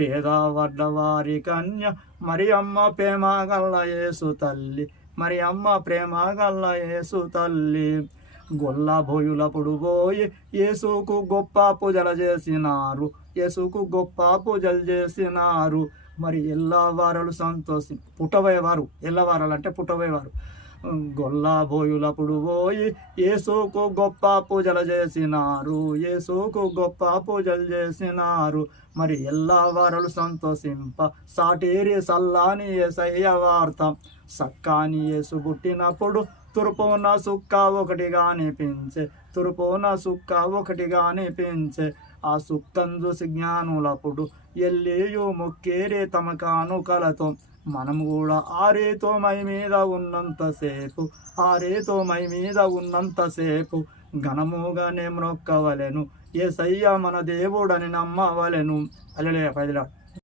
పేద వడ్డవారి కన్య మరి అమ్మ ప్రేమ గల్ల యేసు తల్లి, మరి అమ్మ ప్రేమ గల్ల యేసు తల్లి. గొల్ల బోయులప్పుడు పోయి యేసుకు గొప్ప పూజలు చేసినారు, యేసుకు గొప్ప పూజలు చేసినారు. మరి ఎల్లవారలు సంతోషి పుట్టబోయేవారు, ఎల్లవారలు అంటే పుట్టబోయేవారు. గొల్ల బోయులప్పుడు పోయి యేసుకు గొప్ప పూజలు చేసినారు, యేసుకు గొప్ప పూజలు చేసినారు. మరి ఎల్లవారలు సంతోషింప సాటేరి సల్లాని యేసయ్య వార్త. సక్కాని యేసు పుట్టినప్పుడు తురుపున సుక్క ఒకటిగా అనిపించే, తురుపున సుక్క ఒకటిగా అనిపించే. ఆ సుక్కను చూసి జ్ఞానులప్పుడు ఎల్లియు మొక్కేరే తమ కానుకలతో. మనం కూడా ఆరేతో మై మీద ఉన్నంతసేపు, ఆరేతో మై మీద ఉన్నంతసేపు ఘనముగానే మ్రొక్కవలెను, యేసయ్య మన దేవుడని నమ్మవలెను. హల్లెలూయా.